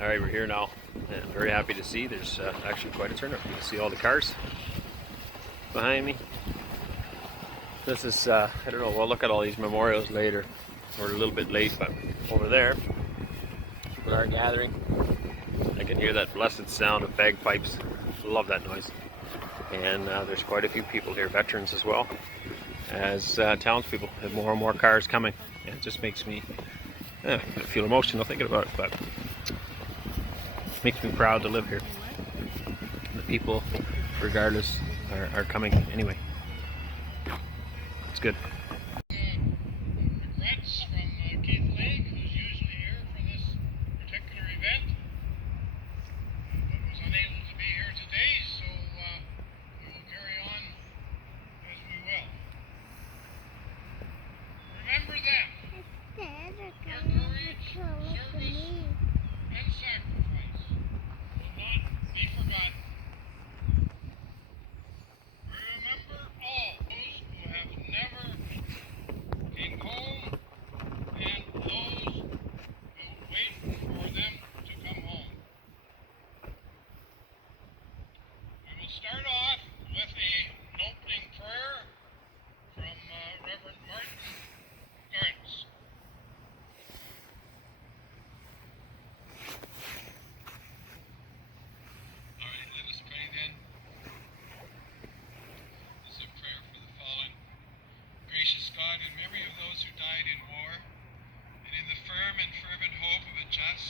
All right, we're here now, and I'm very happy to see there's actually quite a turnout. You can see all the cars behind me. This is, I don't know, we'll look at all these memorials later. We're a little bit late, but over there, people are gathering. I can hear that blessed sound of bagpipes. Love that noise. And there's quite a few people here, veterans as well, as townspeople. Have more and more cars coming. And it just makes me feel emotional thinking about it, but makes me proud to live here. The people, regardless, are coming anyway. It's good. Regrets from Keith Lake, who's usually here for this particular event, but was unable to be here today, so we will carry on as we will. Remember them, their courage, service, and sacrifice will not be forgotten. Remember all those who have never came home and those who wait for them to come home. We will start off with an opening prayer from Reverend Martin Lawrence. All right, let us pray then. This is a prayer for the fallen. Gracious God, in memory of those who died in war, and in the firm and fervent hope of a just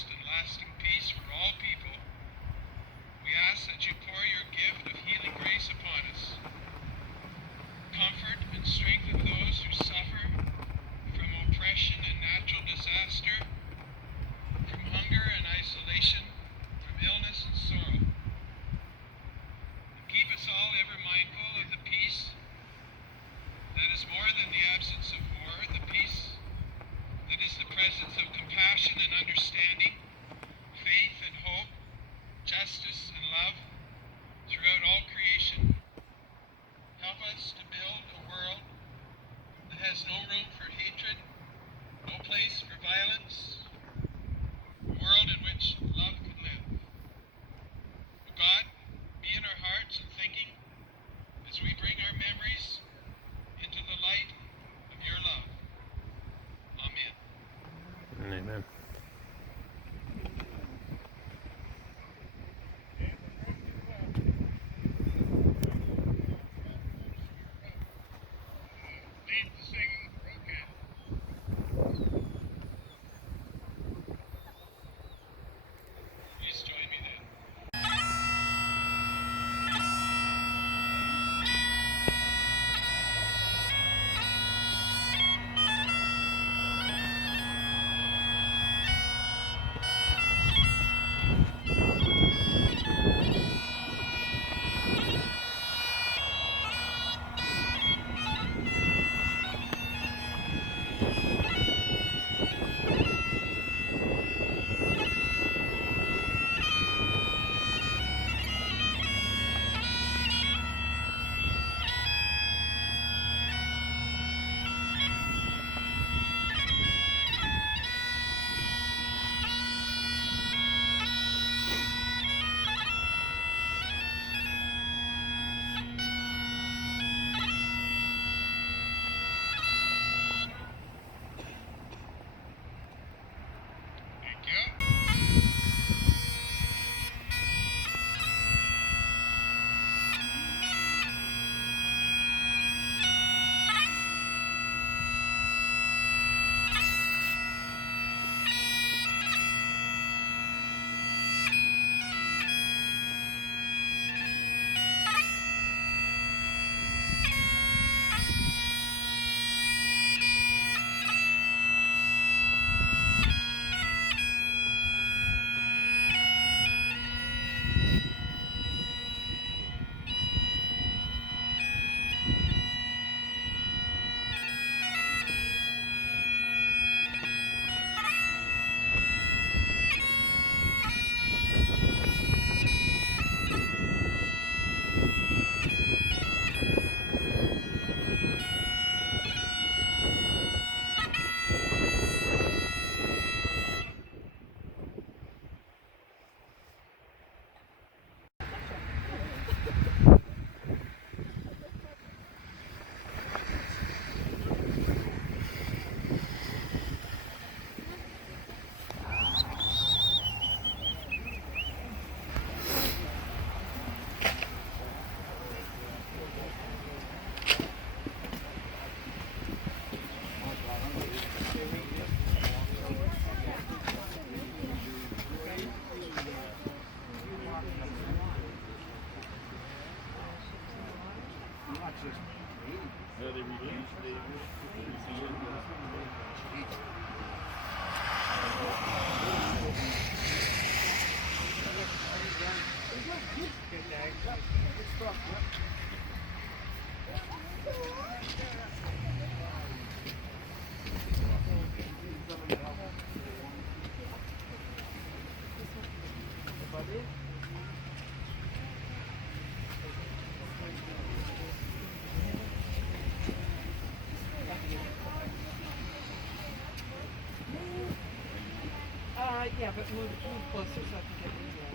Yeah, but move closer so I can get in there.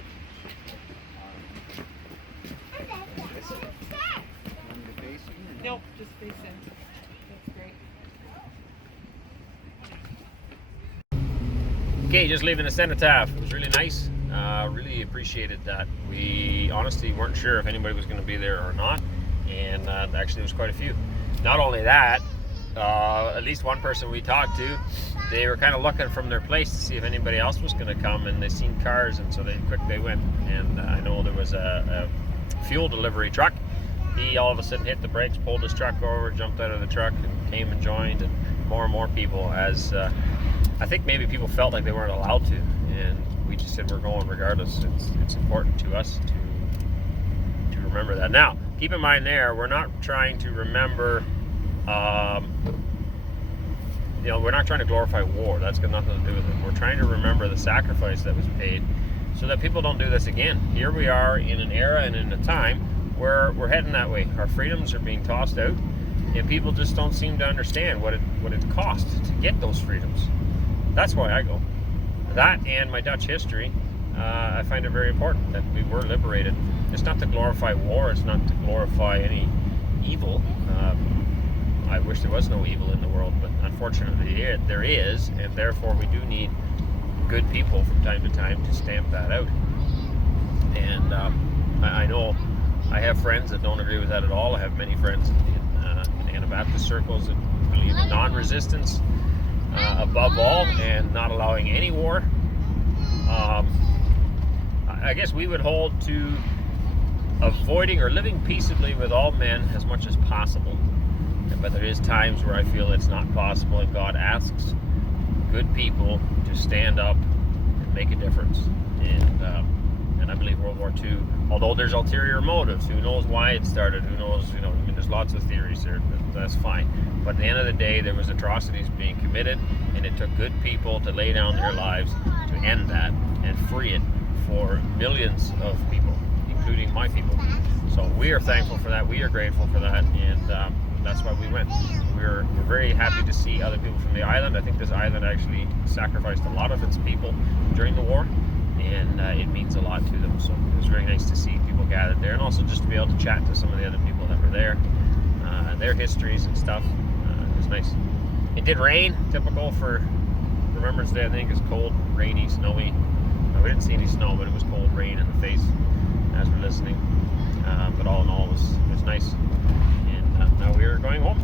Nope, just face in. That's great. Okay, just leaving the cenotaph. It was really nice. Really appreciated that. We honestly weren't sure if anybody was going to be there or not, and actually there was quite a few. Not only that, at least one person we talked to, they were kind of looking from their place to see if anybody else was going to come, and they seen cars, and so they went. And I know there was a fuel delivery truck. He all of a sudden hit the brakes, pulled his truck over, jumped out of the truck, and came and joined. And more people, as I think maybe people felt like they weren't allowed to, and we just said we're going regardless. It's important to us to remember that. Now, keep in mind we're not trying to remember. We're not trying to glorify war. That's got nothing to do with it. We're trying to remember the sacrifice that was paid so that people don't do this again. Here we are in an era and in a time where we're heading that way. Our freedoms are being tossed out, and people just don't seem to understand what it cost to get those freedoms. That's why I go. That and my Dutch history, I find it very important that we were liberated. It's not to glorify war. It's not to glorify any evil. I wish there was no evil in the world, but unfortunately there is, and therefore we do need good people from time to time to stamp that out. And I know I have friends that don't agree with that at all. I have many friends in Anabaptist circles that believe in non-resistance above all, and not allowing any war. I guess we would hold to avoiding or living peaceably with all men as much as possible. But there is times where I feel it's not possible, and God asks good people to stand up and make a difference. And I believe World War II, although there's ulterior motives, who knows why it started, who knows, there's lots of theories there, that's fine. But at the end of the day, there was atrocities being committed, and it took good people to lay down their lives to end that and free it for millions of people, including my people. So we are thankful for that, we are grateful for that, and that's why we went. We're very happy to see other people from the island. I think this island actually sacrificed a lot of its people during the war, and it means a lot to them. So it was very nice to see people gathered there, and also just to be able to chat to some of the other people that were there, their histories and stuff. It was nice. It did rain, typical for Remembrance Day. I think it's cold, rainy, snowy. We didn't see any snow, but it was cold rain in the face as we're listening. But all in all, it was nice. And now we are going home.